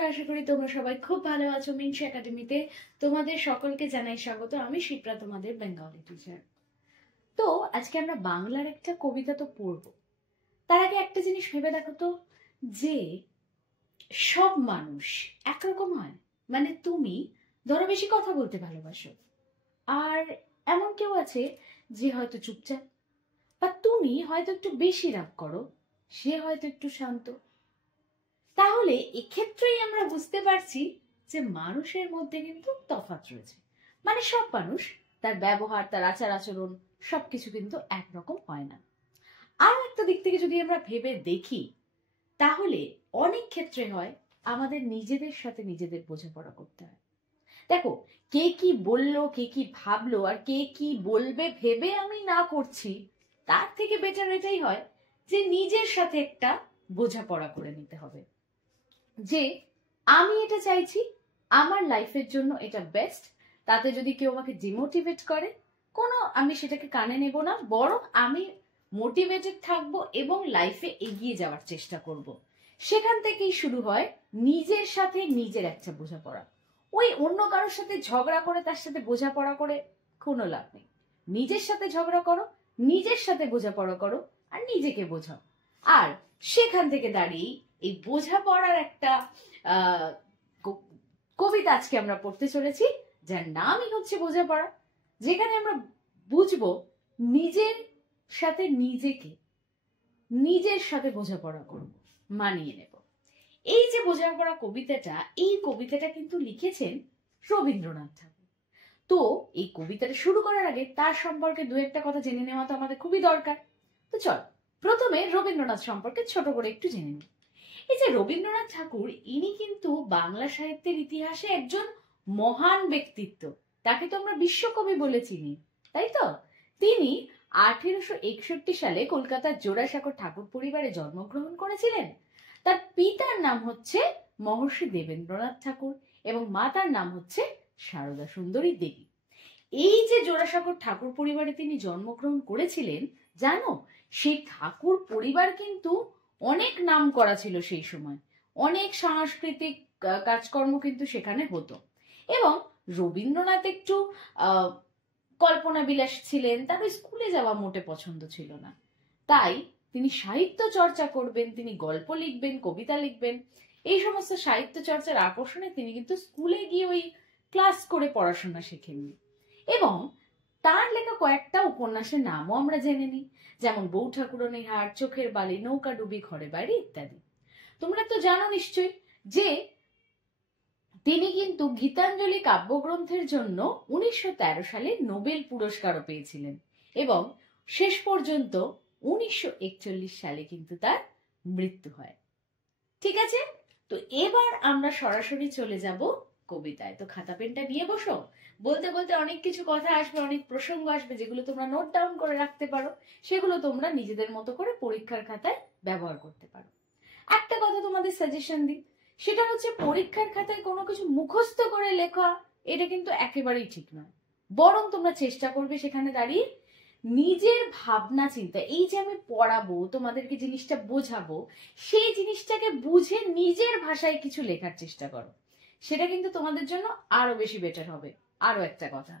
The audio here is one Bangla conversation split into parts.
বন্ধুরা, আশা করি তোমরা সবাই খুব ভালো আছো। মিনসি একাডেমিতে তোমাদের সকলকে জানাই স্বাগত। আমি শিপ্রা, তোমাদের বেঙ্গলি টিচার। তো আজকে আমরা বাংলার একটা কবিতা তো পড়বো। তার আগে একটা জিনিস ভেবে দেখো তো, যে সব মানুষ একরকম হয়? মানে তুমি ধরো বেশি কথা বলতে ভালোবাসো, আর এমন কেউ আছে যে হয়তো চুপচাপ, বা তুমি হয়তো একটু বেশি রাগ করো, সে হয়তো একটু শান্ত। তাহলে এক্ষেত্রেই আমরা বুঝতে পারছি যে মানুষের মধ্যে কিন্তু তফাৎ রয়েছে। মানে সব মানুষ, তার ব্যবহার, তার আচার আচরণ সবকিছু কিন্তু একরকম হয় না। আর একটা দিক থেকে যদি আমরা ভেবে দেখি, তাহলে অনেক ক্ষেত্রে হয় আমাদের নিজেদের সাথে নিজেদের বোঝাপড়া করতে হয়। দেখো, কে কি বললো, কে কি ভাবলো, আর কে কি বলবে ভেবে আমি না করছি, তার থেকে বেটার এটাই হয় যে নিজের সাথে একটা বোঝাপড়া করে নিতে হবে, যে আমি এটা চাইছি, আমার লাইফের জন্য এটা বেস্ট। তাতে যদি কেউ আমাকে ডিমোটিভেট করে, আমি সেটাকে কানে নেব না, বরং আমি মোটিভেটেড থাকবো এবং লাইফে এগিয়ে যাওয়ার চেষ্টা করব। সেখান থেকেই শুরু হয় নিজের সাথে নিজের একটা বোঝাপড়া। ওই অন্য কারোর সাথে ঝগড়া করে, তার সাথে বোঝাপড়া করে কোনো লাভ নেই। নিজের সাথে ঝগড়া করো, নিজের সাথে বোঝাপড়া করো, আর নিজেকে বোঝাও। আর সেখান থেকে দাঁড়িয়ে এই বোঝাপড়ার একটা কবিতা আজকে আমরা পড়তে চলেছি, যার নামই হচ্ছে বোঝাপড়া। যেখানে আমরা বুঝবো নিজের সাথে নিজেকে, নিজের সাথে বোঝাপড়া করব, মানিয়ে নেব। এই যে বোঝাপড়া কবিতাটা, এই কবিতাটা কিন্তু লিখেছেন রবীন্দ্রনাথ ঠাকুর। তো এই কবিতাটা শুরু করার আগে তার সম্পর্কে দু একটা কথা জেনে নেওয়া তো আমাদের খুবই দরকার। তো চল প্রথমে রবীন্দ্রনাথ সম্পর্কে ছোট করে একটু জেনে নিই। এই যে রবীন্দ্রনাথ ঠাকুর, ইনি কিন্তু বাংলা সাহিত্যের ইতিহাসে একজন মহান ব্যক্তিত্ব। তাকে তো আমরা বিশ্বকবি বলে চিনি, তাই তো? তিনি 1861 সালে কলকাতার জোড়াসাঁকো ঠাকুর পরিবারে জন্মগ্রহণ করেছিলেন। তার পিতার নাম হচ্ছে মহর্ষি দেবেন্দ্রনাথ ঠাকুর এবং মাতার নাম হচ্ছে সারদা সুন্দরী দেবী। এই যে জোড়াসাঁকো ঠাকুর পরিবারে তিনি জন্মগ্রহণ করেছিলেন, জানো, সেই ঠাকুর পরিবার কিন্তু অনেক নাম করা ছিল সেই সময়। অনেক সাংস্কৃতিক কাজকর্ম কিন্তু সেখানে হতো। এবং রবীন্দ্রনাথ একটু কল্পনা বিলাস ছিলেন, তার স্কুলে যাওয়া মোটে পছন্দ ছিল না। তাই তিনি সাহিত্য চর্চা করবেন, তিনি গল্প লিখবেন, কবিতা লিখবেন। এই সমস্ত সাহিত্য চর্চার আকর্ষণে তিনি কিন্তু স্কুলে গিয়ে ওই ক্লাস করে পড়াশোনা শেখেননি। এবং তার লেখা কয়েকটা উপন্যাসের নামও আমরা জেনে নিই, যেমন বউ ঠাকুরনের হাট, চোখের বালি, নৌকা ডুবি, ঘরে বাইরে ইত্যাদি। তোমরা তো জানো নিশ্চয়ই যে তিনি কিন্তু গীতাঞ্জলি কাব্যগ্রন্থের জন্য 1913 সালে নোবেল পুরস্কারও পেয়েছিলেন এবং শেষ পর্যন্ত 1941 সালে কিন্তু তার মৃত্যু হয়। ঠিক আছে, তো এবার আমরা সরাসরি চলে যাব কবিতায়। তো খাতা পেনটা নিয়ে বসো। বলতে বলতে অনেক কিছু কথা আসবে, অনেক প্রসঙ্গ আসবে, যেগুলো তোমরা নোট ডাউন করে রাখতে পারো। সেগুলো তোমরা নিজেদের মতো করে পরীক্ষার খাতায় ব্যবহার করতে পারো। একটা কথা তোমাদের সাজেশন দিই, সেটা হচ্ছে পরীক্ষার খাতায় কোনো কিছু মুখস্থ করে লেখা, এটা কিন্তু একেবারেই ঠিক নয়। বরং তোমরা চেষ্টা করবে সেখানে দাঁড়িয়ে নিজের ভাবনা চিন্তা, এই যে আমি পড়াবো তোমাদেরকে, জিনিসটা বোঝাবো, সেই জিনিসটাকে বুঝে নিজের ভাষায় কিছু লেখার চেষ্টা করো। সেটা কিন্তু তোমাদের জন্য আরো বেশি বেটার হবে। আরো একটা কথা,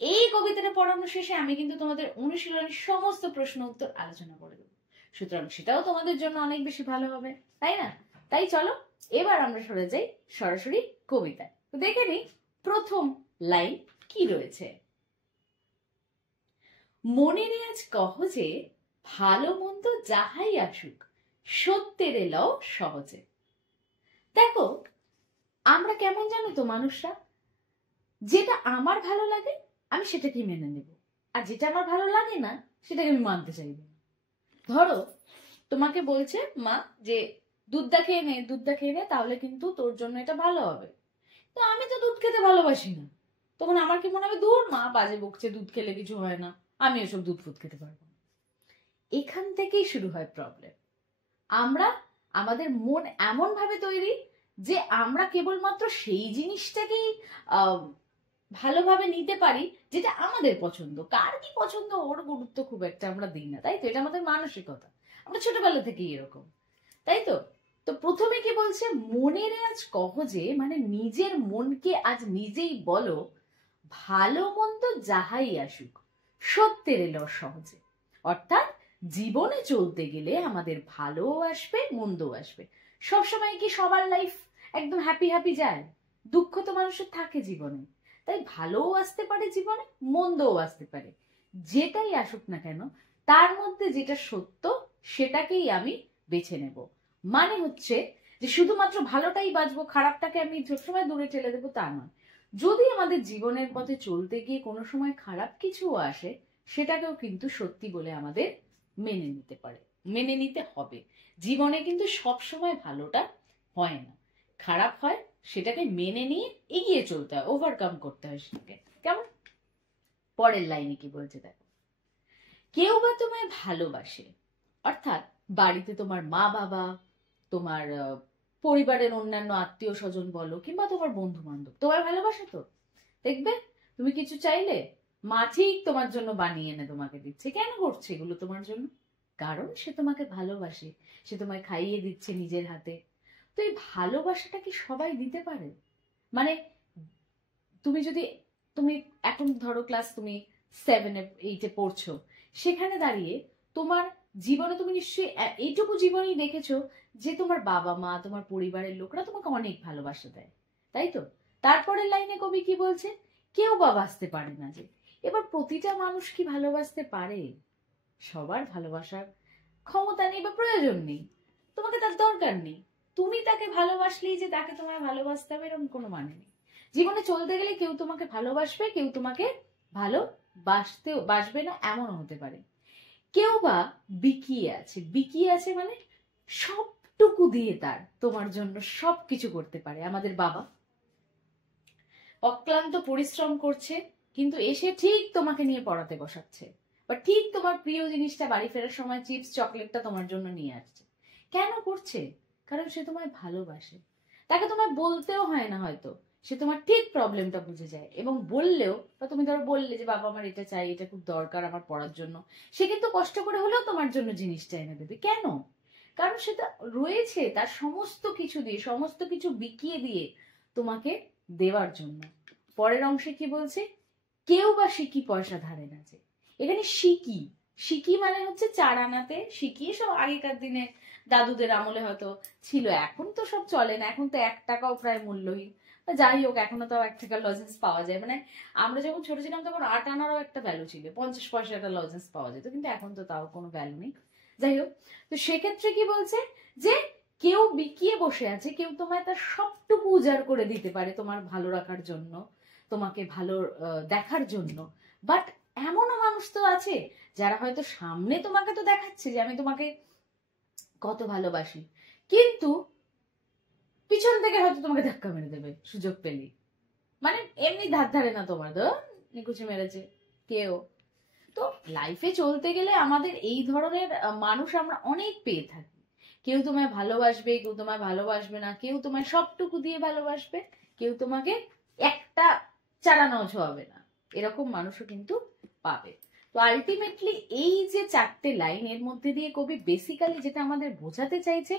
এই কবিতাটা পড়ানো শেষে আমি কিন্তু তোমাদের অনুশীলনের সমস্ত প্রশ্ন উত্তর আলোচনা করে দেবো। সুতরাং সেটাও তোমাদের জন্য অনেক বেশি ভালো হবে, তাই না? তাই চলো এবার আমরা সরে যাই সরাসরি কবিতায়। তো দেখে নিই প্রথম লাইন কি রয়েছে। মনেরে আজ কহ যে, ভালো মন্দ যাহাই আসুক, সত্যের এলাও সহজে। দেখো, আমরা কেমন জানো তো মানুষরা, যেটা আমার ভালো লাগে আমি সেটাকে মেনে নেব, আর যেটা আমার ভালো লাগে না সেটাকে আমি মানতে চাইব না। ধরো তোমাকে বলছে মা যে দুধটা খেয়ে নে, দুধটা খেয়ে নে, তাহলে কিন্তু তোর জন্য এটা ভালো হবে। তো আমি তো দুধ খেতে ভালোবাসি না, তখন আমার কি মনে হবে, দূর মা বাজে বকছে, দুধ খেলে কিছু হয় না, আমি ওসব দুধ ফুদ খেতে পারবো না। এখান থেকেই শুরু হয় প্রবলেম। আমরা, আমাদের মন এমন ভাবে তৈরি যে আমরা কেবলমাত্র সেই জিনিসটাকেই ভালোভাবে নিতে পারি যেটা আমাদের পছন্দ। কার কি পছন্দ ওর গুরুত্ব খুব একটা আমরা দিই না, তাই তো? এটা আমাদের মানসিকতা, আমরা ছোটবেলা থেকেই এরকম, তাই তো? তো প্রথমে কি বলছে, মনের আজ কহজে, মানে নিজের মনকে আজ নিজেই বলো, ভালো মন্দ যাহাই আসুক সত্যের এলো সহজে। অর্থাৎ জীবনে চলতে গেলে আমাদের ভালোও আসবে মন্দও আসবে। সবসময় কি সবার লাইফ একদম হ্যাপি হ্যাপি যায়? দুঃখ তো মানুষের থাকে জীবনে, তাই ভালোও আসতে পারে জীবনে, মন্দও আসতে পারে। যেটাই আসুক না কেন তার মধ্যে যেটা সত্য সেটাকেই আমি বেছে নেব। মানে হচ্ছে যে শুধুমাত্র ভালোটাই বাঁচবো, খারাপটাকে আমি সবসময় দূরে ঠেলে দেবো তা নয়। যদি আমাদের জীবনের পথে চলতে গিয়ে কোনো সময় খারাপ কিছুও আসে, সেটাকেও কিন্তু সত্যি বলে আমাদের মেনে নিতে হবে। জীবনে কিন্তু সব সময় ভালোটা হয় না, খারাপ হয়, সেটাকে মেনে নিয়ে এগিয়ে চলতে হয়, ওভারকাম করতে হয় সেটাকে। কেমন? পরের লাইনে কি বলছে দেখো, কেউ বা তোমায় ভালোবাসে, অর্থাৎ বাড়িতে তোমার মা বাবা, তোমার পরিবারের অন্যান্য আত্মীয় স্বজন বলো, কিংবা তোমার বন্ধু বান্ধব তোমায় ভালোবাসে। তো দেখবে তুমি কিছু চাইলে মা ঠিক তোমার জন্য বানিয়ে এনে তোমাকে দিচ্ছে। কেন করছে এগুলো তোমার জন্য? কারণ সে তোমাকে ভালোবাসে, সে তোমায় খাইয়ে দিচ্ছে নিজের হাতে। তো এই ভালোবাসাটা কি সবাই দিতে পারে? মানে তুমি এখন ধরো ক্লাস তুমি 7-8 পড়ছো, সেখানে দাঁড়িয়ে তোমার জীবনে তুমি নিশ্চয়ই এইটুকু জীবনেই দেখেছো যে তোমার বাবা মা, তোমার পরিবারের লোকরা তোমাকে অনেক ভালোবাসা দেয়, তাই তো? তারপরের লাইনে কবি কি বলছে, কেউ বা বাঁচতে পারে না যে। এবার প্রতিটা মানুষ কি ভালোবাসতে পারে? সবার ভালোবাসার ক্ষমতা নেই বা প্রয়োজন নেই, তোমাকে তার দরকার নেই। তুমি তাকে ভালোবাসলেই যে তাকে তোমায় ভালোবাসতে হবে এরকম কোনো মানে নেই। জীবনে চলতে গেলে কেউ তোমাকে ভালোবাসবে, কেউ তোমাকে বাসবে না, এমনও হতে পারে। কেউ বা বিকিয়ে আছে মানে সবটুকু দিয়ে তার তোমার জন্য সবকিছু করতে পারে। আমাদের বাবা অক্লান্ত পরিশ্রম করছে, কিন্তু এসে ঠিক তোমাকে নিয়ে পড়াতে বসাচ্ছে, বা ঠিক তোমার প্রিয় জিনিসটা বাড়ি ফেরার সময় চিপস চকলেটটা তোমার জন্য নিয়ে আসছে। কেন করছে? কারণ সে তোমায় ভালোবাসে। তাকে তোমায় বলতেও হয় না হয়তো, সে তোমার ঠিক প্রবলেমটা বুঝে যায়, এবং বললেও, বা তুমি ধরো বললে যে বাবা আমার এটা চাই, এটা খুব দরকার আমার পড়ার জন্য, সে কিন্তু কষ্ট করে হলেও তোমার জন্য জিনিসটা এনে দেবে। কেন? কারণ সেটা রয়েছে তার সমস্ত কিছু দিয়ে, সমস্ত কিছু বিকিয়ে দিয়ে তোমাকে দেওয়ার জন্য। পরের অংশে কি বলছে, কেউ বা সিকি পয়সা ধারে না যে। এখানে সিকি মানে হচ্ছে 4 আনাতে সিকি। সব আগেকার দিনে দাদুদের আমলে হয়তো ছিল, এখন তো সব চলে না, এখন তো 1 টাকাও প্রায় মূল্যহীন। যাই হোক, এখনো তাও 1 টাকার লজেন্স পাওয়া যায়। মানে আমরা যখন ছোট ছিলাম তখন 8 আনারও একটা ভ্যালু ছিল, 50 পয়সা একটা লজেন্স পাওয়া যেত, কিন্তু এখন তো তাও কোনো ভ্যালু নেই। যাই হোক, তো সেক্ষেত্রে কি বলছে যে কেউ বিকিয়ে বসে আছে, কেউ তোমায় তার সবটুকু উজাড় করে দিতে পারে তোমার ভালো রাখার জন্য, তোমাকে ভালো দেখার জন্য। বাট এমনও মানুষ তো আছে যারা হয়তো সামনে তোমাকে তো দেখাচ্ছে যে আমি তোমাকে কত ভালোবাসি, কিন্তু পিছন থেকে হয়তো তোমাকে ধাক্কা মেরে দেবে সুযোগ পেলেই। মানে এমনি ধার ধারে না তোমার, তো নিকুচি মেরেছে কেউ। তো লাইফে চলতে গেলে আমাদের এই ধরনের মানুষ আমরা অনেক পেয়ে থাকি। কেউ তোমায় ভালোবাসবে, কেউ তোমায় ভালোবাসবে না, কেউ তোমায় সবটুকু দিয়ে ভালোবাসবে, কেউ তোমাকে একটা চারানো ছোঁয়াবে না, এরকম মানুষও কিন্তু পাবে। তো আলটিমেটলি এই যে 4টে লাইন, এর মধ্যে দিয়ে কবি বেসিক্যালি যেটা আমাদের বোঝাতে চাইছে,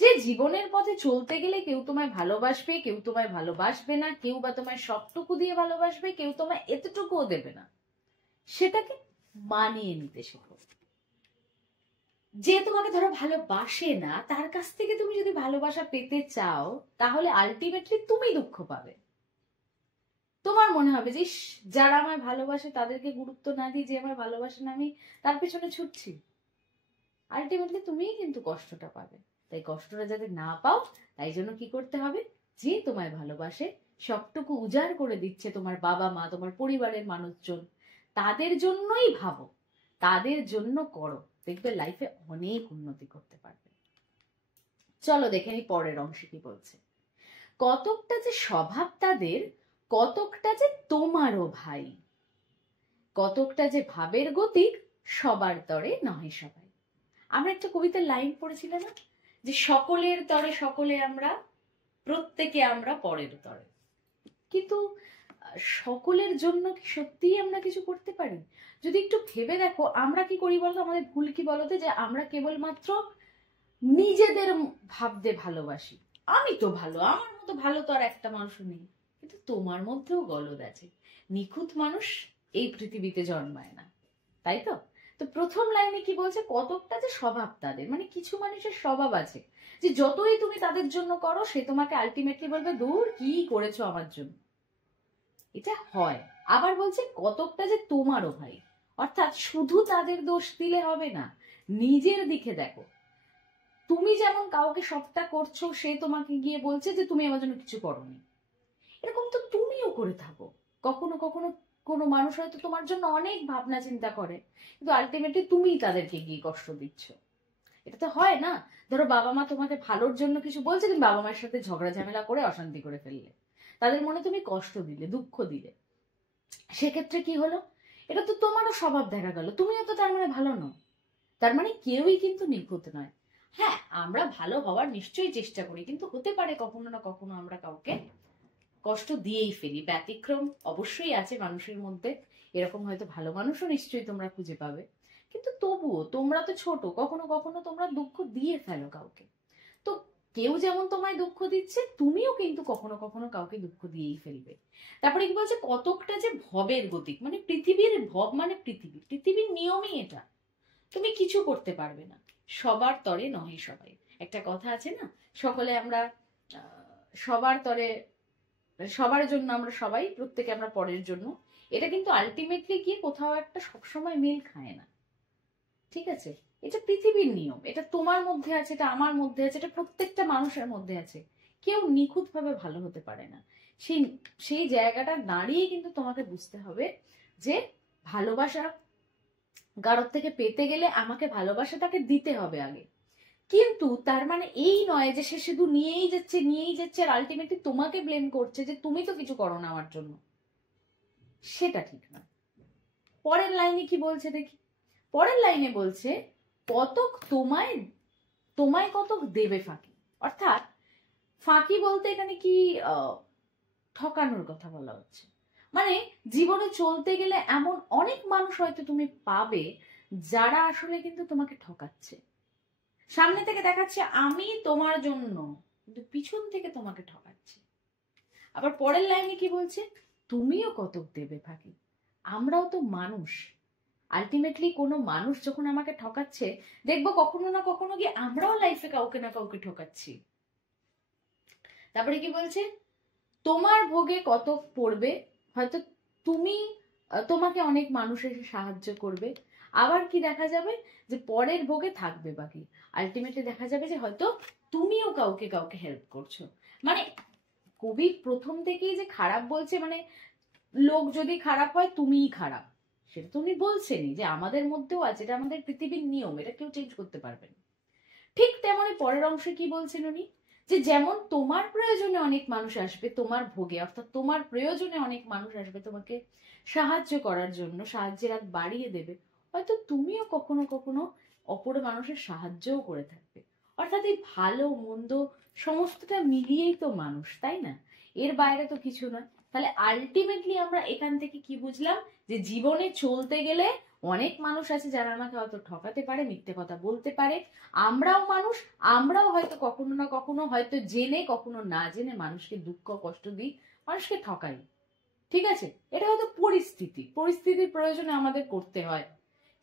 যে জীবনের পথে চলতে গেলে কেউ তোমায় ভালোবাসবে, কেউ তোমায় ভালোবাসবে না, কেউ বা তোমায় সবটুকু দিয়ে ভালোবাসবে, কেউ তোমায় এতটুকুও দেবে না। সেটাকে মানিয়ে নিতে শেখো। যে তোমাকে ধরো ভালোবাসে না, তার কাছ থেকে তুমি যদি ভালোবাসা পেতে চাও, তাহলে আলটিমেটলি তুমি দুঃখ পাবে। তোমার মনে হবে যে যারা আমায় ভালোবাসে তাদেরকে গুরুত্ব না দিয়ে যে আমায় ভালোবাসে না আমি তার পেছনে ছুটছি, আলটিমেটলি তুমিই কিন্তু কষ্টটা পাবে। তাই কষ্টটা যাতে না পাও, তাই জন্য কি করতে হবে, যে তোমায় ভালোবাসে, সবটুকু উজাড় করে দিচ্ছে তোমার বাবা মা, তোমার পরিবারের মানুষজন, তাদের জন্যই ভাবো, তাদের জন্য করো, দেখবে লাইফে অনেক উন্নতি করতে পারবে। চলো দেখে নি পরের অংশে কি বলছে, কতকটা যে স্বভাব তাদের, কতকটা যে তোমারও ভাই, কতকটা যে ভাবের গতিক, সবার তরে নহে সবাই। আমরা একটা কবিতার লাইন পড়েছিলাম না, যে সকলের তরে সকলে আমরা, প্রত্যেকে আমরা পরের তরে। কিন্তু সকলের জন্য কি সত্যিই আমরা কিছু করতে পারি? যদি একটু ভেবে দেখো, আমরা কি করি বলতো, আমাদের ভুল কি বলতো, যে আমরা কেবলমাত্র নিজেদের ভাবতে ভালোবাসি, আমি তো ভালো, আমার মতো ভালো তো আর একটা মানুষও নেই। কিন্তু তোমার মধ্যেও গলদ আছে, নিখুঁত মানুষ এই পৃথিবীতে জন্মায় না, তাই তো? তো প্রথম লাইনে কি বলছে, কতকটা যে স্বভাব তাদের, মানে কিছু মানুষের স্বভাব আছে যে যতই তুমি তাদের জন্য করো সে তোমাকে আলটিমেটলি বলবে দূর কি করেছো আমার জন্য। এটা হয়। আবার বলছে কতকটা যে তোমারও ভাই, অর্থাৎ শুধু তাদের দোষ দিলে হবে না, নিজের দিকে দেখো। তুমি যেমন কাউকে সবটা করছো, সে তোমাকে গিয়ে বলছে যে তুমি আমার জন্য কিছু করোনি, এরকম তো তুমিও করে থাকো। কখনো কখনো কোনো মানুষ হয়তো তোমার জন্য অনেক ভাবনা চিন্তা করে, কিন্তু আলটিমেটলি তুমিই তাদেরকে গিয়ে কষ্ট দিচ্ছ। এটা তো হয় না? ধরো বাবা মা তোমাকে ভালোর জন্য কিছু বলছে, তুমি বাবা মায়ের সাথে ঝগড়া ঝামেলা করে অশান্তি করে ফেললে, তাদের মনে তুমি কষ্ট দিলে, দুঃখ দিলে, সেক্ষেত্রে কি হলো? এটা তো তোমারও স্বভাব দেখা গেল, তুমিও তো তার মানে ভালো নও। তার মানে কেউই কিন্তু নিখুঁত নয়। হ্যাঁ, আমরা ভালো হওয়ার নিশ্চয়ই চেষ্টা করি, কিন্তু হতে পারে কখনো না কখনো আমরা কাউকে কষ্ট দিয়েই ফেলি। ব্যতিক্রম অবশ্যই আছে মানুষের মধ্যে, এরকম হয়তো ভালো মানুষও নিশ্চয়ই তোমরা খুঁজে পাবে, কিন্তু তবুও তোমরা তো ছোট, কখনো কখনো তোমরা দুঃখ দিয়ে ফেলো কাউকে। তো কেউ যেমন তোমায় দুঃখ দিচ্ছে, তুমিও কিন্তু কখনো কখনো কাউকে দুঃখ দিয়েই ফেলবে। তারপরে কি বলছে, কতকটা যে ভবের গতিক, মানে পৃথিবীর ভব মানে পৃথিবীর নিয়মই এটা, তুমি কিছু করতে পারবে না, সবার তরে নহে সবাই। একটা কথা আছে না, সকলে আমরা সবার তরে, সবার জন্য আমরা সবাই, প্রত্যেকে আমরা পরের জন্য। এটা কিন্তু আলটিমেটলি গিয়ে কোথাও একটা সবসময় মিল খায় না, ঠিক আছে? এটা পৃথিবীর নিয়ম, এটা তোমার মধ্যে আছে, এটা আমার মধ্যে আছে, এটা প্রত্যেকটা মানুষের মধ্যে আছে। কেউ নিখুঁত ভাবে ভালো হতে পারে না। সেই সেই জায়গাটা দাঁড়িয়ে কিন্তু তোমাকে বুঝতে হবে যে ভালোবাসা কারোর থেকে পেতে গেলে আমাকে ভালোবাসাটাকে দিতে হবে আগে। কিন্তু তার মানে এই নয় যে সে শুধু নিয়েই যাচ্ছে আর আলটিমেটলি তোমাকে ব্লেম করছে যে তুমি তো কিছু করো না আমার জন্য, সেটা ঠিক না। পরের লাইনে কি বলছে দেখি, পরের লাইনে বলছে কতক তোমায় তোমায় কতক দেবে ফাঁকি। অর্থাৎ ফাঁকি বলতে এখানে কি ঠকানোর কথা বলা হচ্ছে। মানে জীবনে চলতে গেলে এমন অনেক মানুষ হয়তো তুমি পাবে যারা আসলে কিন্তু তোমাকে ঠকাচ্ছে, সামনে থেকে দেখাচ্ছে আমি তোমার জন্য, কিন্তু পিছন থেকে তোমাকে ঠকাচ্ছে। আবার পরের লাইনে কি বলছে, তুমিও কতক দেবে ফাঁকি। আমরাও তো মানুষ, আলটিমেটলি কোনো মানুষ যখন আমাকে ঠকাচ্ছে, দেখবো কখনো না কখনো গিয়ে আমরাও লাইফে কাউকে না কাউকে ঠকাচ্ছি। তারপরে কি বলছে, তোমার ভোগে কতক পড়বে, হয়তো তুমি তোমাকে অনেক মানুষ এসে সাহায্য করবে, আবার কি দেখা যাবে যে পরের ভোগে থাকবে বাকি, আলটিমেটলি দেখা যাবে যে হয়তো তুমিও কাউকে কাউকে হেল্প করছো। মানে কবি প্রথম থেকেই যে খারাপ বলছে, মানে লোক যদি খারাপ হয় তুমিই খারাপ, সেটা তো উনি বলছেনই যে আমাদের মধ্যেও আছে, এটা আমাদের পৃথিবীর নিয়ম, এটা কেউ চেঞ্জ করতে পারবে না। ঠিক তেমনি পরের অংশে কি বলছেন উনি, যে যেমন তোমার প্রয়োজনে অনেক মানুষ আসবে তোমার ভোগে, অর্থাৎ তোমার প্রয়োজনে অনেক মানুষ আসবে তোমাকে সাহায্য করার জন্য, সাহায্যের হাত বাড়িয়ে দেবে, হয়তো তুমিও কখনো কখনো অপর মানুষের সাহায্যও করে থাকবে। অর্থাৎ এই ভালো মন্দ সমস্তটা মিলিয়েই তো মানুষ, তাই না? এর বাইরে তো কিছু নয়। তাহলে আলটিমেটলি আমরা এখান থেকে কি বুঝলাম, যে জীবনে চলতে গেলে অনেক মানুষ আছে যারা আমাকে হয়তো ঠকাতে পারে, মিথ্যে কথা বলতে পারে, আমরাও মানুষ, আমরাও হয়তো কখনো না কখনো, হয়তো জেনে কখনো না জেনে মানুষকে দুঃখ কষ্ট দিই, মানুষকে ঠকাই, ঠিক আছে? এটা হয়তো পরিস্থিতির প্রয়োজনে আমাদের করতে হয়,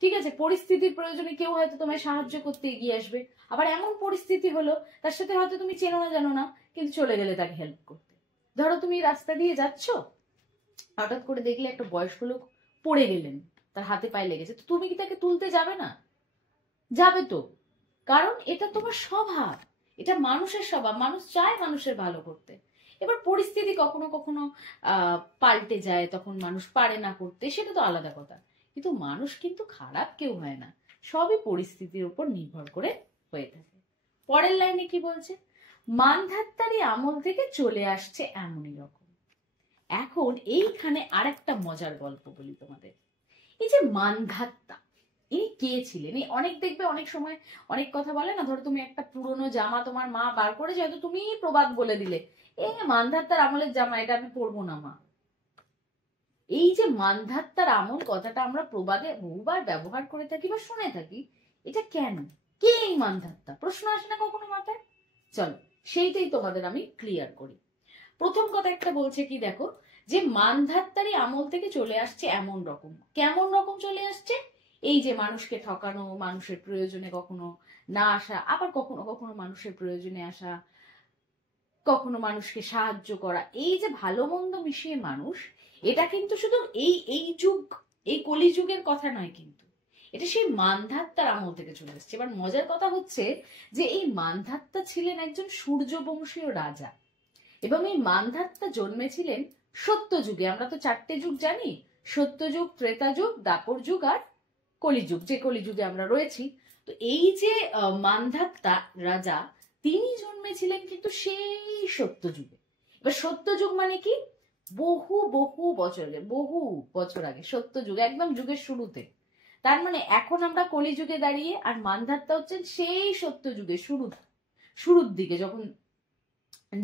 ঠিক আছে? পরিস্থিতির প্রয়োজনে কেউ হয়তো তোমায় সাহায্য করতে এগিয়ে আসবে, আবার এমন পরিস্থিতি হলো তার সাথে হয়তো তুমি চেনো না জানো না, কিন্তু চলে গেলে তাকে হেল্প করতে। ধরো তুমি রাস্তা দিয়ে যাচ্ছ, হঠাৎ করে দেখলে একটা বয়স্ক লোক পড়ে গেলেন, তার হাতে পায়ে লেগেছে, তো তুমি কি তাকে তুলতে যাবে না? যাবে তো, কারণ এটা তোমার স্বভাব, এটা মানুষের স্বভাব, মানুষ চায় মানুষের ভালো করতে। এবার পরিস্থিতি কখনো কখনো পাল্টে যায়, তখন মানুষ পারে না করতে, সেটা তো আলাদা কথা। কিন্তু মানুষ কিন্তু খারাপ কেউ হয় না, সবই পরিস্থিতির উপর নির্ভর করে হয়ে থাকে। পরের লাইনে কি বলছে, মানধাত্তারি আমল থেকে চলে আসছে এমনই রকম। এখন এইখানে আরেকটা মজার গল্প বলি তোমাদের। এই যে মানধাত্তা, ইনি কে ছিলেন? এই অনেক দেখবে অনেক সময় অনেক কথা বলে না, ধরো তুমি একটা পুরনো জামা তোমার মা বার করেছে, হয়তো তুমি প্রবাদ বলে দিলে, এ মানধাত্তার আমলের জামা, এটা আমি পরবো না মা। এই যে মানধাত্তার আমল কথাটা আমরা প্রবাদে বহুবার ব্যবহার করে থাকি বা শুনে থাকি, এটা কেন? কে এই মানধাত্তা? প্রশ্ন আসে না কখনো মাথায়? চলো সেইটাই তোমাদের আমি ক্লিয়ার করি। প্রথম কথা একটা বলছে কি দেখো, যে মানধাত্তারই আমল থেকে চলে আসছে এমন রকম। কেমন রকম চলে আসছে? এই যে মানুষকে ঠকানো, মানুষের প্রয়োজনে কখনো না আসা, আবার কখনো কখনো মানুষের প্রয়োজনে আসা, কখনো মানুষকে সাহায্য করা, এই যে ভালো মন্দ মিশিয়ে মানুষ, এটা কিন্তু শুধু এই এই যুগ, এই কলিযুগের কথা নয়, কিন্তু এটা সেই মানধাত্তার আমল থেকে চলে আসছে। এবার মজার কথা হচ্ছে যে এই মানধাত্তা ছিলেন একজন সূর্যবংশীয় রাজা, এবং এই মানধাত্তা জন্মেছিলেন সত্য যুগে। আমরা তো 4টে যুগ জানি, সত্যযুগ, ত্রেতা যুগ, দাপর যুগ আর কলিযুগ, যে কলিযুগে আমরা রয়েছি। তো এই যে মানধাত্তা রাজা, তিনি জন্মেছিলেন কিন্তু সেই সত্য যুগে। এবার সত্য যুগ মানে কি? বহু বহু বছরে, বহু বছর আগে সত্য যুগ, একদম যুগের শুরুতে। তার মানে এখন আমরা কলিযুগে দাঁড়িয়ে, আর মানধাত্তা হচ্ছেন সেই সত্য যুগে শুরুর দিকে যখন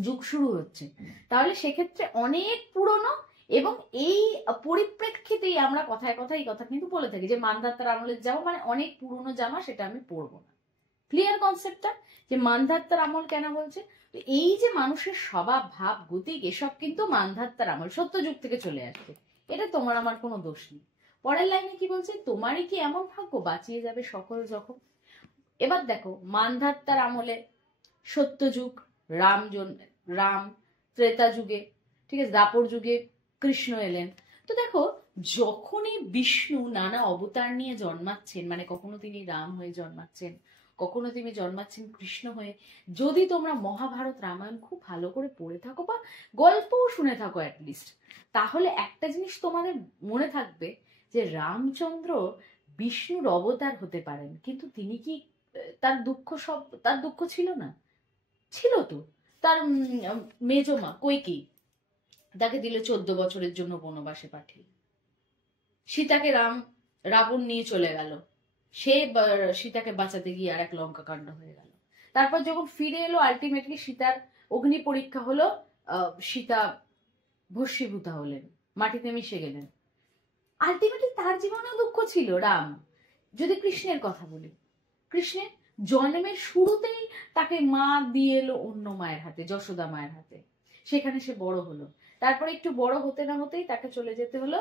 যুগ শুরু হচ্ছে। তাহলে সেক্ষেত্রে অনেক পুরনো, এবং এই পরিপ্রেক্ষিতেই আমরা কথায় কথায় এই কথা কিন্তু বলে থাকি যে মানধাত্তার আমলের জামা মানে অনেক পুরনো জামা, সেটা আমি পরবো না। ক্লিয়ার কনসেপ্টটা? যে মানধাত্তার আমল কেন বলছে? এই যে মানুষের স্বভাব, ভাব, গতিক, এসব কিন্তু মানধাত্তার আমল সত্য যুগ থেকে চলে আসছে। এটা তোমার আমার কোনো দোষ নেই। পরের লাইনে কি বলছে? তোমারই কি এমন ভাগ্য বাঁচিয়ে যাবে সকল জখম। এবার দেখো, মানধাত্তার আমলে সত্য যুগ, রাম, ত্রেতা যুগে, ঠিক আছে, দাপর যুগে কৃষ্ণ এলেন। তো দেখো, যখনই বিষ্ণু নানা অবতার নিয়ে জন্মাচ্ছেন, মানে কখনো তিনি রাম হয়ে জন্মাচ্ছেন, কখনো তিনি জন্মাচ্ছেন কৃষ্ণ হয়ে। যদি তোমরা মহাভারত, রামায়ণ খুব ভালো করে পড়ে থাকো বা গল্পও শুনে থাকো অ্যাটলিস্ট, তাহলে একটা জিনিস তোমাদের মনে থাকবে যে রামচন্দ্র বিষ্ণুর অবতার হতে পারেন, কিন্তু তিনি কি তার দুঃখ ছিল না? ছিল তো। তার মেজমা কৈকেয়ী তাকে দিল 14 বছরের জন্য বনবাসে পাঠিয়ে। সীতাকে রাবণ নিয়ে চলে গেল, সে সীতাকে বাঁচাতে গিয়ে আর এক লঙ্কা কাণ্ড হয়ে গেল। তারপর যখন ফিরে এলো, আলটিমেটলি সীতার অগ্নি পরীক্ষা হলো, সীতা ভস্মীভূতা হলেন, মাটিতে মিশে গেলেন। আলটিমেটলি তার জীবনেও দুঃখ ছিল। রাম, যদি কৃষ্ণের কথা বলি, কৃষ্ণের জন্মের শুরুতেই তাকে মা দিয়ে এলো অন্য মায়ের হাতে, যশোদা মায়ের হাতে। সেখানে সে বড় হলো। তারপরে একটু বড় হতে না হতেই তাকে চলে যেতে হলো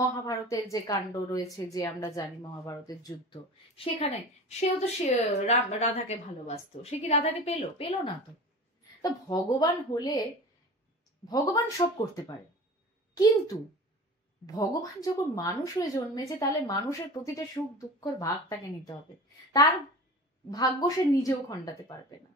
মহাভারতের যে কাণ্ড রয়েছে, যে আমরা জানি মহাভারতের যুদ্ধ, সেখানে সেও তো রাধাকে ভালোবাসতো। সে কি রাধাকে পেলো না তো। তা ভগবান হলে ভগবান সব করতে পারে, কিন্তু ভগবান যখন মানুষ হয়ে জন্মেছে, তাহলে মানুষের প্রতিটা সুখ দুঃখের ভাগ তাকে নিতে হবে। তার ভাগ্য সে নিজেও খণ্ডাতে পারবে না।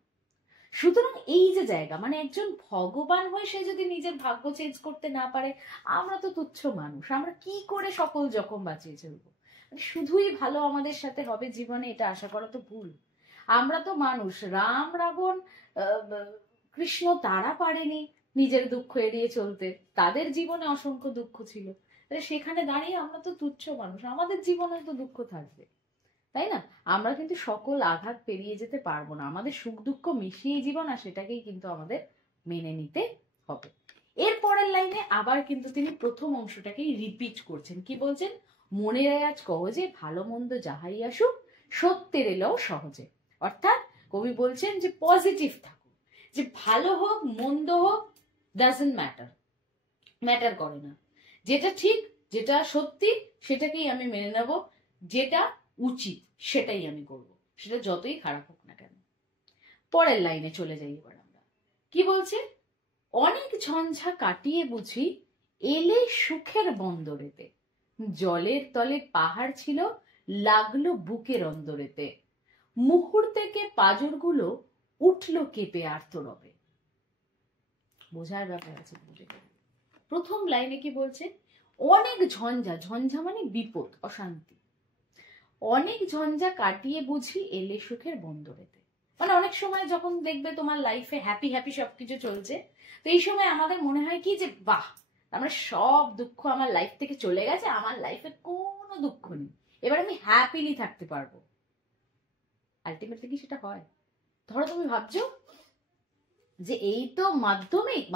সুতরাং এই যে জায়গা, মানে একজন ভগবান হয়ে সে যদি নিজের ভাগ্য চেঞ্জ করতে না পারে, আমরা তো তুচ্ছ মানুষ, আমরা কি করে সকল জখম বাঁচিয়ে চলবো? শুধুই ভালো আমাদের সাথে হবে জীবনে, এটা আশা করা তো ভুল। আমরা তো মানুষ। রাম, রাবণ, কৃষ্ণ, তারা পারেনি নিজের দুঃখ এড়িয়ে চলতে, তাদের জীবনে অসংখ্য দুঃখ ছিল। সেখানে দাঁড়িয়ে আমরা তো তুচ্ছ মানুষ, আমাদের জীবনে তো দুঃখ থাকবে, তাই না? আমরা কিন্তু সকল আঘাত পেরিয়ে যেতে পারবো না, আমাদের সুখ দুঃখ মিশিয়ে জীবন, আর সেটাকেই কিন্তু আমাদের মেনে নিতে হবে। এর পরের লাইনে আবার কিন্তু তিনি প্রথম অংশটাকেই রিপিট করছেন। কি বলছেন? মনে আজ কহজে, ভালো মন্দ যাহাই আসুক, সত্যের এলেও সহজে। অর্থাৎ কবি বলছেন যে পজিটিভ থাকুন, যে ভালো হোক মন্দ হোক, ডাজন্ট ম্যাটার করে না। যেটা ঠিক, যেটা সত্যি, সেটাকেই আমি মেনে নেব, যেটা উচিত সেটাই আমি করব, সেটা যতই খারাপ হোক না কেন। পরের লাইনে চলে যাই এবার আমরা। কি বলছে? অনেক ঝঞ্ঝা কাটিয়ে বুঝি এলে সুখের বন্দরেতে, জলের তলে পাহাড় ছিল লাগলো বুকের অন্দরেতে, মুহূর্তেকে পাজরগুলো উঠলো কেঁপে আর্তরবে। বোঝার ব্যাপার আছে। প্রথম লাইনে কি বলছে? অনেক ঝঞ্ঝা মানে বিপদ, অশান্তি। অনেক ঝঞ্ঝা কাটিয়ে বুঝি এলে সুখের বন্দরেতে। মানে অনেক সময় যখন দেখবে তোমার লাইফে হ্যাপি সবকিছু চলছে, তো এই সময় আমাদের মনে হয় কি যে বাহ, আমার সব দুঃখ আমার লাইফ থেকে চলে গেছে, আমার লাইফে কোনো দুঃখ নেই, এবার আমি হ্যাপিলি থাকতে পারবো। আলটিমেটলি কি সেটা হয়? ধরো তুমি ভাবছো যে এই তো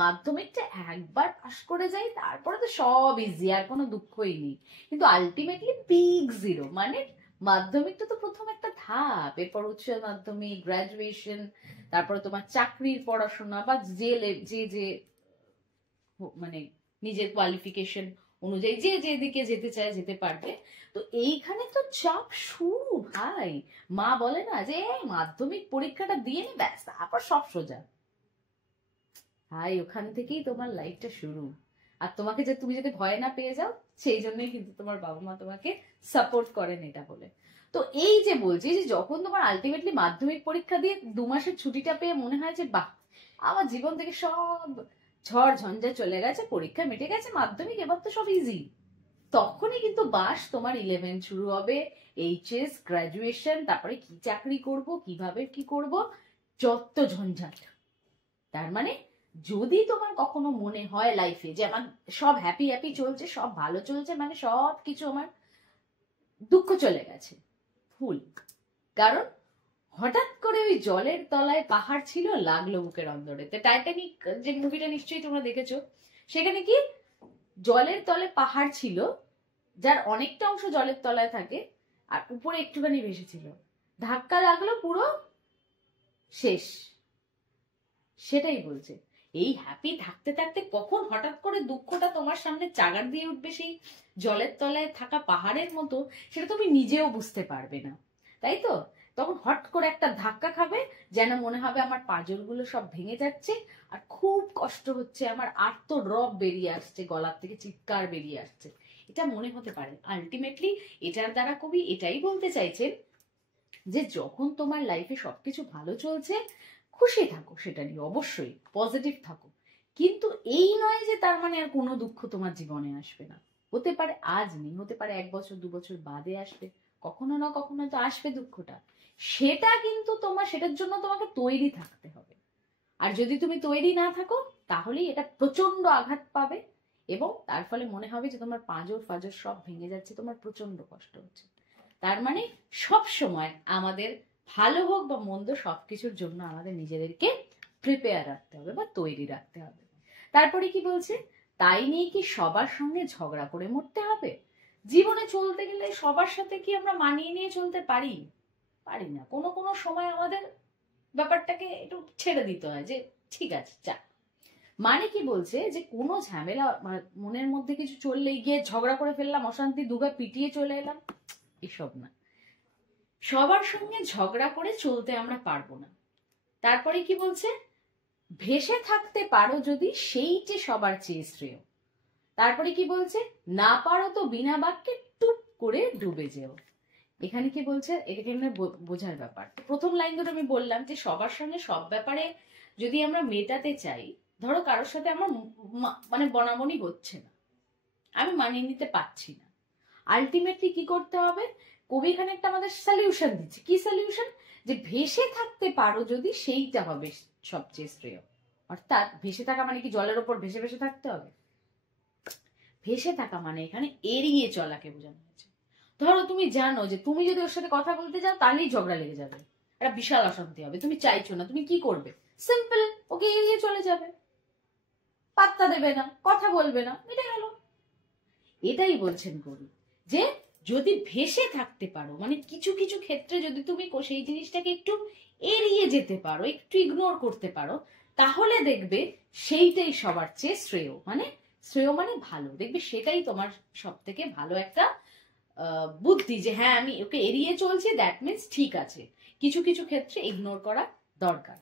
মাধ্যমিকটা একবার পাস করে যাই, তারপরে তো সব ইজি, আর কোনো দুঃখই নেই, কিন্তু আলটিমেটলি বিগ জিরো, মানে মাধ্যমিকটা তো প্রথম একটা ধাপ, এরপর উচ্চ মাধ্যমিক, গ্রাজুয়েশন, তারপরে তোমার চাকরির পড়াশোনা বা যে যে মানে নিজের কোয়ালিফিকেশন অনুযায়ী যে যেদিকে যেতে চায় যেতে পারবে। তো এইখানে তো চাপ শুরু ভাই। মা বলে না যে মাধ্যমিক পরীক্ষাটা দিয়ে নে ব্যাস তারপর সব সোজা। ভাই ওখান থেকেই তোমার লাইফটা শুরু। আর তোমাকে যে তুমি যদি ভয় না পেয়ে যাও, সেই জন্যই কিন্তু তোমার বাবা মা তোমাকে সাপোর্ট করেন এটা বলে। তো এই যে বলছি যে যখন তোমার আলটিমেটলি মাধ্যমিক পরীক্ষা দিয়ে 2 মাসের ছুটিটা পেয়ে মনে হয় যে বাহ, আমার জীবন থেকে সব ঝড় ঝঞ্ঝা চলে গেছে, পরীক্ষা মিটে গেছে, মাধ্যমিক এবার তো সব ইজি, তখনই কিন্তু বাস তোমার 11 শুরু হবে, এইচএস, গ্রাজুয়েশন, তারপরে কি চাকরি করব, কিভাবে কি করব, যত ঝঞ্ঝাট। তার মানে যদি তোমার কখনো মনে হয় লাইফে যে আমার সব হ্যাপি হ্যাপি চলছে, সব ভালো চলছে, মানে সব কিছু আমার দুঃখ চলে গেছে, ভুল। কারণ হঠাৎ করে ওই জলের তলায় পাহাড় ছিল, লাগলো বুকের অন্দরে। টাইটানিক যে মুভিটা নিশ্চয়ই তোমরা দেখেছো, সেখানে কি জলের তলে পাহাড় ছিল, যার অনেকটা অংশ জলের তলায় থাকে আর উপরে একটুখানি ভেসেছিল, ধাক্কা লাগলো পুরো শেষ। সেটাই বলছে, এই হ্যাপি থাকতে থাকতে কখন হঠাৎ করে দুঃখটা তোমার সামনে চাগার দিয়ে উঠবে সেই জলের তলায় থাকা পাহাড়ের মতো, সেটা তুমি নিজেও বুঝতে পারবে না, তাই তো? তখন হট করে একটা ধাক্কা খাবে, যেন মনে হবে আমার পাঁজরগুলো সব ভেঙে যাচ্ছে আর খুব কষ্ট হচ্ছে, আমার আর্তরব বেরিয়ে আসছে, গলার থেকে চিৎকার বেরিয়ে আসছে, এটা মনে হতে পারে। আলটিমেটলি এটার দ্বারা কবি এটাই বলতে চাইছেন যে যখন তোমার লাইফে সবকিছু ভালো চলছে, খুশি থাকো, সেটা নিয়ে অবশ্যই পজিটিভ থাকো, কিন্তু এই নয় যে তার মানে আর কোনো দুঃখ তোমার জীবনে আসবে না। হতে পারে আজ নেই, হতে পারে 1 বছর 2 বছর বাদে আসবে, কখনো না কখনো তো আসবে দুঃখটা। সেটা কিন্তু তোমার, সেটার জন্য তোমাকে তৈরি থাকতে হবে। আর যদি তুমি তৈরি না থাকো, তাহলেই এটা প্রচন্ড আঘাত পাবে এবং তার ফলে মনে হবে যে তোমার পাঁজর ফাজর সব ভেঙে যাচ্ছে, তোমার প্রচন্ড কষ্ট হচ্ছে। তার মানে সব সময় আমাদের ভালো হোক বা মন্দ, সবকিছুর জন্য আমাদের নিজেদেরকে প্রিপেয়ার রাখতে হবে বা তৈরি রাখতে হবে। তারপরে কি বলছে, তাই নিয়ে কি সবার সঙ্গে ঝগড়া করে মরতে হবে? জীবনে চলতে গেলে সবার সাথে কি আমরা মানিয়ে নিয়ে চলতে পারি? পারি না। কোনো কোনো সময় আমাদের ব্যাপারটাকে একটু ছেড়ে দিতে হয় যে ঠিক আছে যা। মানে কি বলছে যে কোনো ঝামেলা মনের মধ্যে কিছু চললেই গিয়ে ঝগড়া করে ফেললাম, অশান্তি দুগা পিটিয়ে চলে এলাম, এসব না। সবার সঙ্গে ঝগড়া করে চলতে আমরা পারবো না। তারপরে কি বলছে, ভেসে থাকতে পারো যদি সেইটে সবার চেয়ে শ্রেয়। তারপরে কি বলছে, না পারো তো বিনা বাক্যে টুপ করে ডুবে যেও। এখানে কি বলছে, এখানে বোঝার ব্যাপার। প্রথম লাইন দুটো আমি বললাম যে সবার সঙ্গে সব ব্যাপারে যদি আমরা মেটাতে চাই, ধরো কারোর সাথে আমার মানে বনাবনি হচ্ছে না, আমি মানিয়ে নিতে পারছি না, আলটিমেটলি কি করতে হবে, কবি এখানে একটা আমাদের সলিউশন দিচ্ছে। কি সলিউশন? যে ভেসে থাকতে পারো যদি সেইটা হবে সবচেয়ে শ্রেয়। অর্থাৎ ভেসে থাকা মানে কি জলের ওপর ভেসে ভেসে থাকতে হবে? ভেসে থাকা মানে এখানে এড়িয়ে চলাকে বোঝানো হয়েছে। ধরো তুমি জানো যে তুমি যদি ওর সাথে কথা বলতে যাও তাহলেই ঝগড়া লেগে যাবে, একটা বিশাল অশান্তি হবে, তুমি চাইছো না, তুমি কি করবে? সিম্পল, ওকে এড়িয়ে চলে যাবে, পাত্তা দেবে না, কথা বলবে না, মিটে গেল। এটাই বলছেন কবি, যে যদি ভেসে থাকতে পারো মানে কিছু কিছু ক্ষেত্রে যদি তুমি সেই জিনিসটাকে একটু এড়িয়ে যেতে পারো, একটু ইগনোর করতে পারো, তাহলে দেখবে সেইটাই সবার চেয়ে শ্রেয়। মানে শ্রেয় মানে ভালো, দেখবে সেটাই তোমার সব থেকে ভালো একটা বুদ্ধি, যে হ্যাঁ আমি ওকে এড়িয়ে চলছি, দ্যাট মিনস ঠিক আছে, কিছু কিছু ক্ষেত্রে ইগনোর করা দরকার।